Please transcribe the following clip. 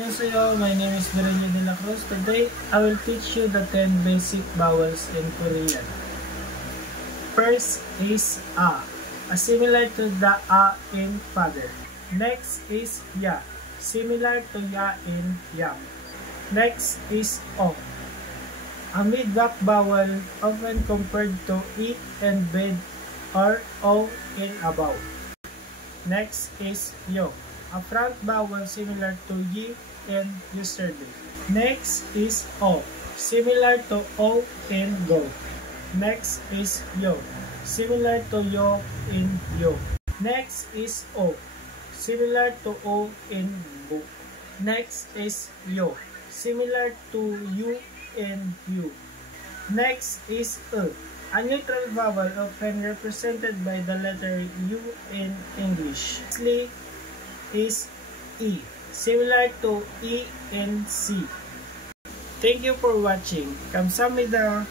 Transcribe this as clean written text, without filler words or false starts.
Hello, my name is Virenia de la Cruz. Today, I will teach you the 10 basic vowels in Korean. First is A, similar to the A in father. Next is Ya, similar to Ya in yam. Next is O, a mid-back vowel often compared to E in bed or O in above. Next is Yo, a front vowel similar to Y in yesterday. Next is O, similar to O in go. Next is Yo, similar to Yo in yo. Next is O, similar to O in book. Next is Yo, similar to U in you. Next is a neutral vowel often represented by the letter U in English. Lastly is E, similar to E in C. Thank you for watching. Kamsahamnida.